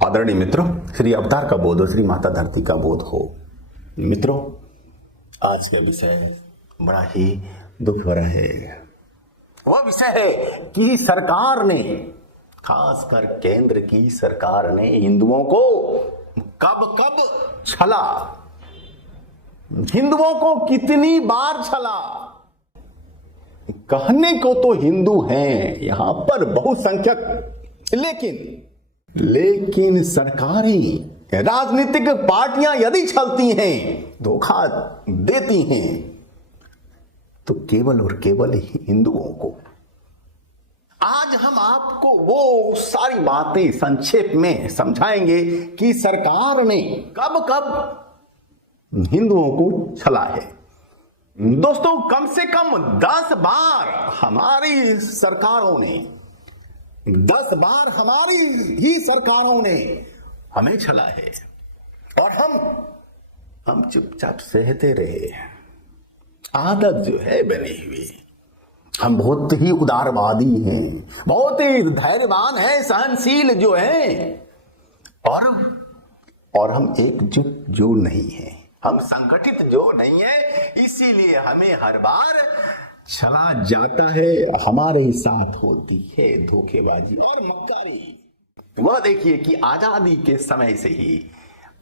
आदरणीय मित्रों, श्री अवतार का बोध हो, श्री माता धरती का बोध हो। मित्रों, आज का विषय बड़ा ही दुख भरा है। वह विषय है कि सरकार ने, खासकर केंद्र की सरकार ने हिंदुओं को कब कब छला, हिंदुओं को कितनी बार छला। कहने को तो हिंदू हैं यहां पर बहुसंख्यक, लेकिन सरकारी राजनीतिक पार्टियां यदि छलती हैं, धोखा देती हैं, तो केवल और केवल हिंदुओं को। आज हम आपको वो सारी बातें संक्षेप में समझाएंगे कि सरकार ने कब कब हिंदुओं को छला है। दोस्तों, कम से कम 10 बार हमारी सरकारों ने, 10 बार हमारी ही सरकारों ने हमें छला है और हम चुपचाप सहते रहे। आदत जो है बनी हुई, हम बहुत ही उदारवादी हैं, बहुत ही धैर्यवान हैं, सहनशील जो हैं, और हम एकजुट जो नहीं है, हम संगठित जो नहीं है, इसीलिए हमें हर बार छला जाता है। हमारे साथ होती है धोखेबाजी और मक्कारी। वह देखिए कि आजादी के समय से ही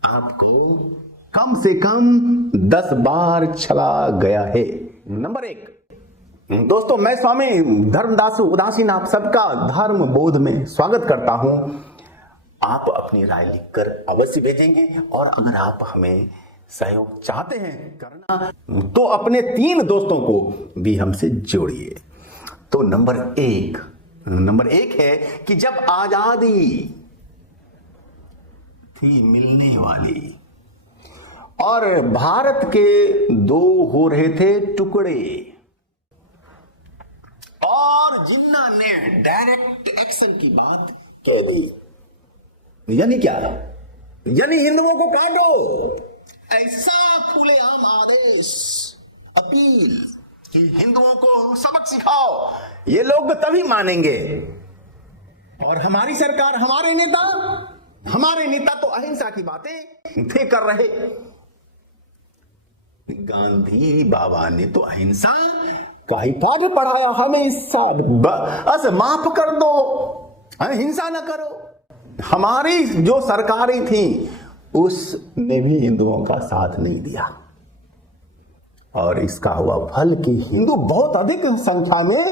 आपको कम से कम 10 बार छला गया है। नंबर 1, दोस्तों, मैं स्वामी धर्मदास उदासीन आप सबका धर्म बोध में स्वागत करता हूं। आप अपनी राय लिखकर अवश्य भेजेंगे, और अगर आप हमें सहयोग चाहते हैं करना, तो अपने 3 दोस्तों को भी हमसे जोड़िए। तो नंबर एक है कि जब आजादी थी मिलने वाली और भारत के 2 हो रहे थे टुकड़े, और जिन्ना ने डायरेक्ट एक्शन की बात कह दी, यानी क्या, यानी हिंदुओं को काटो, ऐसा खुलेआम आदेश, अपील कि हिंदुओं को सबक सिखाओ, ये लोग तभी मानेंगे। और हमारी सरकार, हमारे नेता तो अहिंसा की बातें थे कर रहे। गांधी बाबा ने तो अहिंसा का ही पाठ पढ़ाया हमें, बस माफ कर दो, हिंसा न करो। हमारी जो सरकारें थी उसने भी हिंदुओं का साथ नहीं दिया, और इसका हुआ फल कि हिंदू बहुत अधिक संख्या में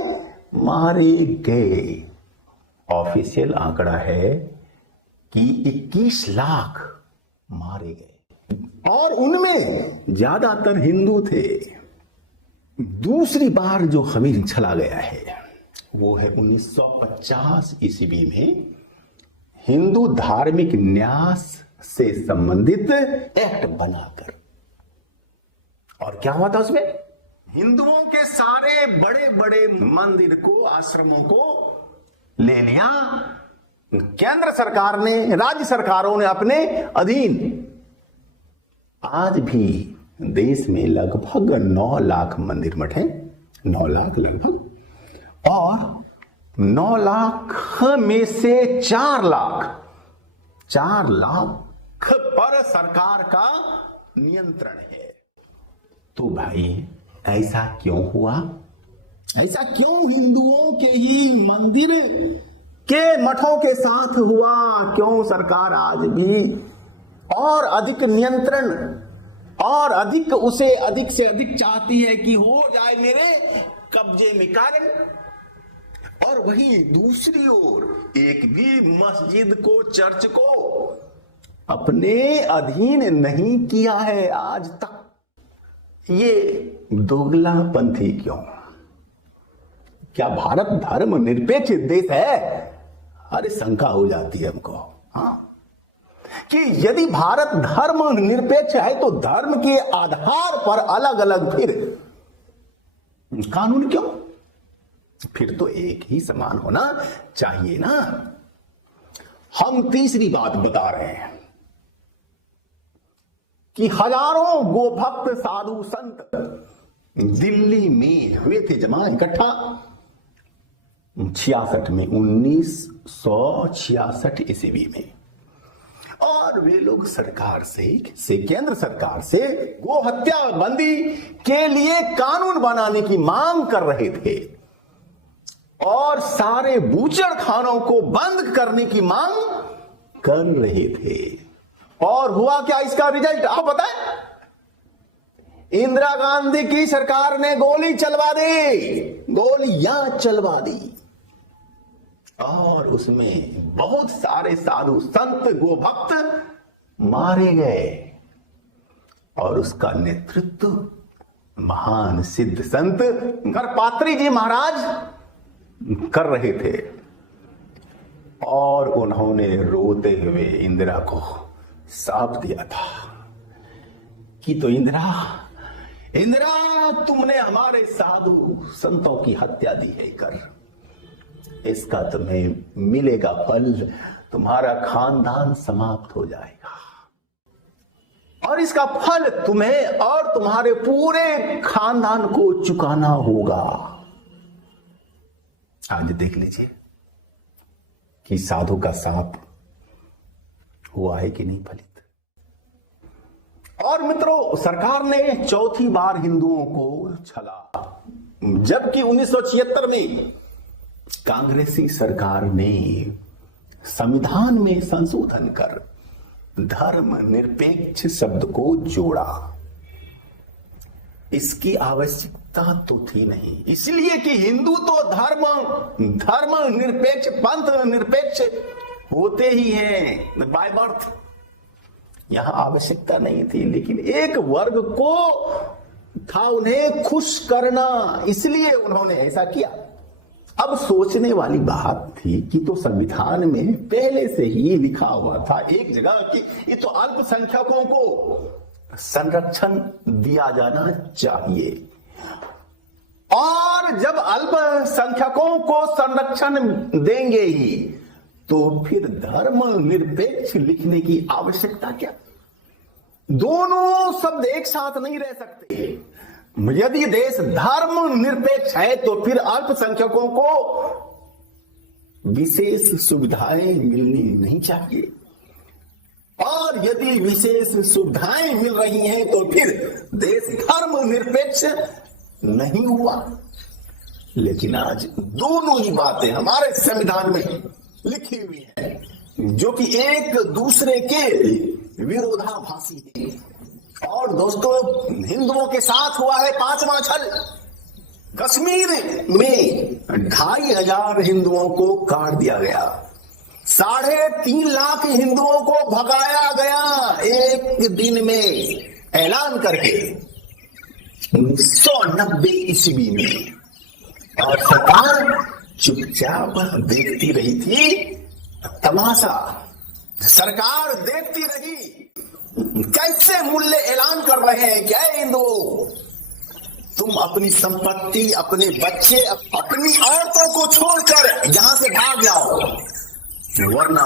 मारे गए। ऑफिशियल आंकड़ा है कि 21 लाख मारे गए, और उनमें ज्यादातर हिंदू थे। दूसरी बार जो हमें छला गया है वो है 1950 ईस्वी में हिंदू धार्मिक न्यास से संबंधित एक्ट बनाकर। और क्या हुआ था उसमें? हिंदुओं के सारे बड़े बड़े मंदिर को, आश्रमों को ले लिया केंद्र सरकार ने, राज्य सरकारों ने अपने अधीन। आज भी देश में लगभग 9 लाख मंदिर मठ हैं, 9 लाख लगभग, और 9 लाख में से 4 लाख पर सरकार का नियंत्रण है। तो भाई ऐसा क्यों हुआ? ऐसा क्यों हिंदुओं के ही मंदिर के मठों के साथ हुआ? क्यों सरकार आज भी और अधिक नियंत्रण और उसे अधिक से अधिक चाहती है कि हो जाए मेरे कब्जे में कार्य? और वही दूसरी ओर एक भी मस्जिद को, चर्च को अपने अधीन नहीं किया है आज तक। ये दोगलापंथी क्यों? क्या भारत धर्म निरपेक्ष देश है? अरे शंका हो जाती है हमको, कि यदि भारत धर्म निरपेक्ष है तो धर्म के आधार पर अलग अलग फिर कानून क्यों? फिर तो एक ही समान होना चाहिए ना। हम तीसरी बात बता रहे हैं कि हजारों गोभक्त साधु संत दिल्ली में हुए थे जमा इकट्ठा, 1966 में, 1966 ईस्वी में। और वे लोग सरकार से केंद्र सरकार से गो हत्या बंदी के लिए कानून बनाने की मांग कर रहे थे और सारे बूचड़ खानों को बंद करने की मांग कर रहे थे। और हुआ क्या इसका रिजल्ट आपको पता है? इंदिरा गांधी की सरकार ने गोलियां चलवा दी और उसमें बहुत सारे साधु संत गोभक्त मारे गए और उसका नेतृत्व महान सिद्ध संत करपात्री जी महाराज कर रहे थे। और उन्होंने रोते हुए इंदिरा को साप दिया था कि तो इंदिरा तुमने हमारे साधु संतों की हत्या दी है कर, इसका तुम्हें मिलेगा फल, तुम्हारा खानदान समाप्त हो जाएगा और इसका फल तुम्हें और तुम्हारे पूरे खानदान को चुकाना होगा। आज देख लीजिए कि साधु का साप हुआ है कि नहीं फलित। और मित्रों, सरकार ने चौथी बार हिंदुओं को छला, जबकि 1976 में कांग्रेसी सरकार ने संविधान में संशोधन कर धर्म निरपेक्ष शब्द को जोड़ा। इसकी आवश्यकता तो थी नहीं, इसलिए कि हिंदू तो धर्म निरपेक्ष, पंथ निरपेक्ष होते ही हैं बाय बर्थ, यहां आवश्यकता नहीं थी। लेकिन एक वर्ग को था उन्हें खुश करना, इसलिए उन्होंने ऐसा किया। अब सोचने वाली बात थी कि तो संविधान में पहले से ही लिखा हुआ था एक जगह कि ये तो अल्पसंख्यकों को संरक्षण दिया जाना चाहिए, और जब अल्पसंख्यकों को संरक्षण देंगे ही तो फिर धर्म निरपेक्ष लिखने की आवश्यकता क्या? दोनों शब्द एक साथ नहीं रह सकते। यदि देश धर्म निरपेक्ष है तो फिर अल्पसंख्यकों को विशेष सुविधाएं मिलनी नहीं चाहिए, और यदि विशेष सुविधाएं मिल रही हैं तो फिर देश धर्म निरपेक्ष नहीं हुआ। लेकिन आज दोनों ही बातें हमारे संविधान में लिखी हुई हैं जो कि एक दूसरे के विरोधाभासी हैं। और दोस्तों, हिंदुओं के साथ हुआ है पांचवा छल। कश्मीर में 2500 हिंदुओं को काट दिया गया, 3.5 लाख हिंदुओं को भगाया गया एक दिन में ऐलान करके 1990 ईस्वी में, और सरकार चुपचाप देखती रही थी तमाशा। सरकार देखती रही कैसे मूल्य ऐलान कर रहे हैं। क्या हिंदू, तुम अपनी संपत्ति, अपने बच्चे, अपनी औरतों को छोड़कर यहां से भाग जाओ, वरना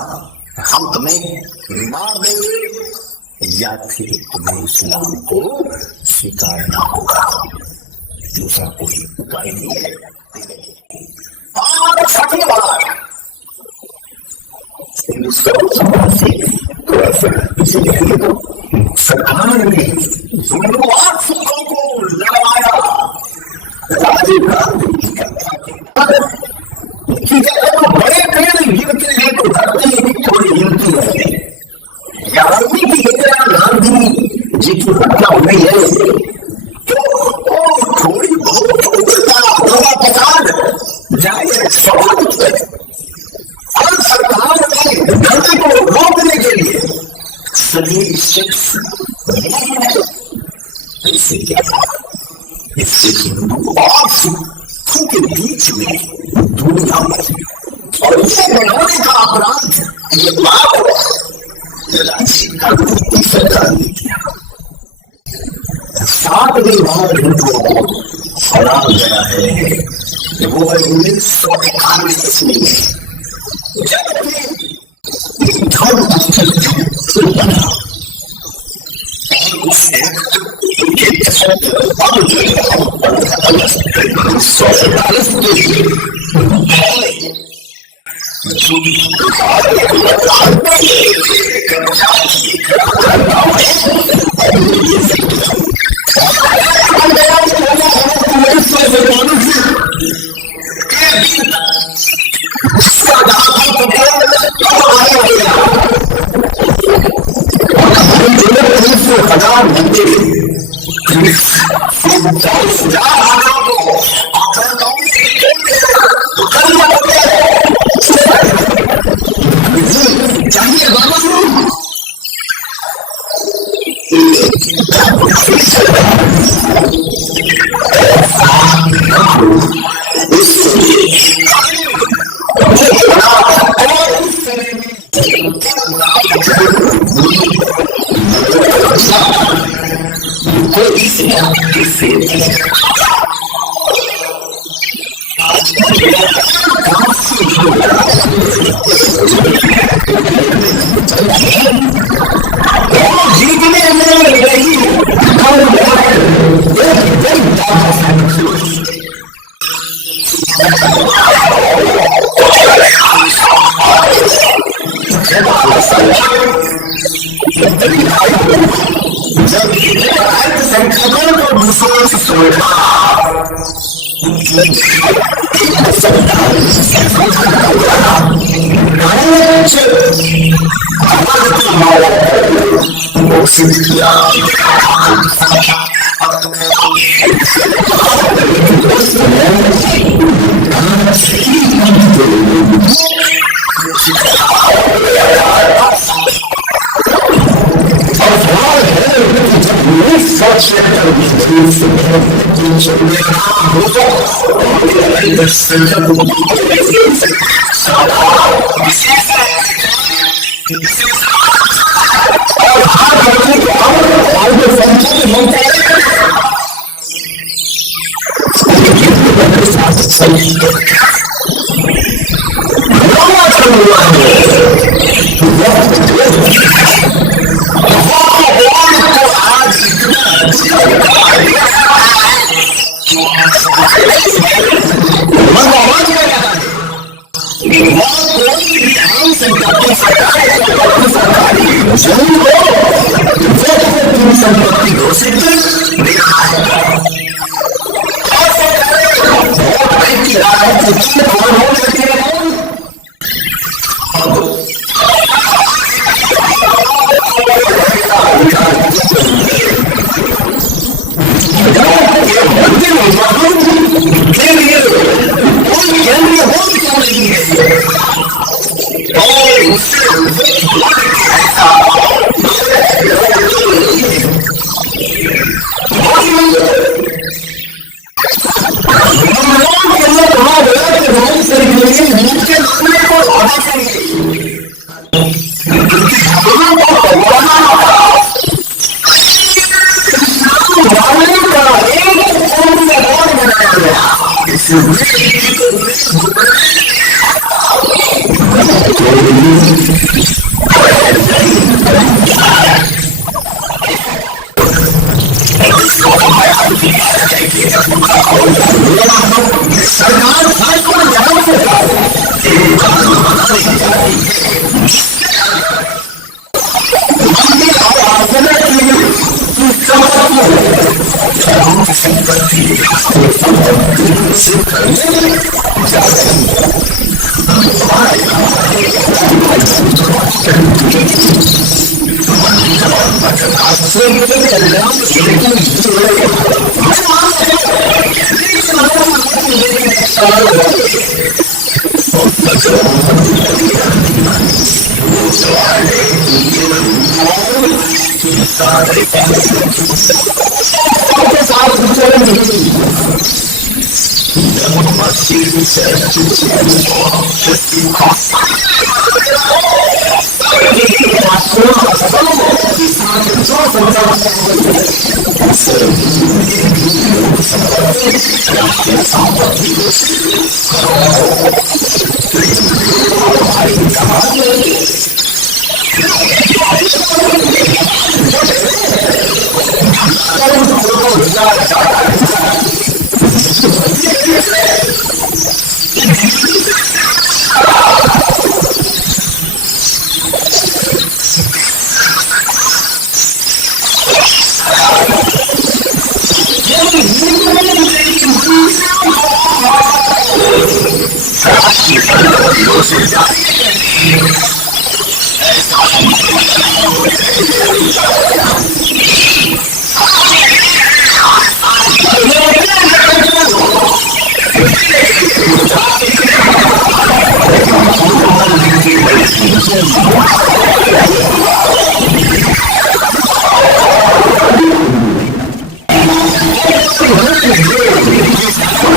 हम तुम्हें मार देंगे या फिर तुम्हें इस्लाम को स्वीकारना होगा। दूसरा कोई उपाय नहीं है। और छठी बार 1987 सरकार ने जुम्मेवार सिखों को लड़वाया। राजीव गांधी की बड़े पेड़ गिरते हैं तो धरती भी थोड़ी हिलती है। गांधी की इंदिरा गांधी जी की हत्या हुई है तो थोड़ी बहुत पचास जाए स्वाभाविक है। और सरकार ने धरती को रोकने के लिए सभी सेक्स इससे क्या, इससे हिंदू और सिखों के बीच में दूरियां बढ़ी और इसे बढ़ाने का अपराध ये बात सरकार ने किया। 7वीं बार हिंदुओं को फरार गया है, वो है 1991 ईस्वी में, जबकि धर्म स्थल बना। उस एक्ट के तहत अब 1948 के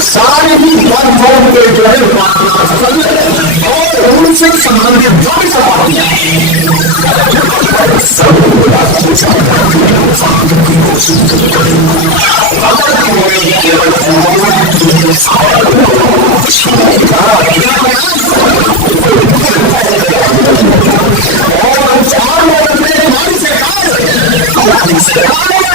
सारे ही वर्गों के जो है और उनसे संबंधित जो भी सवाल और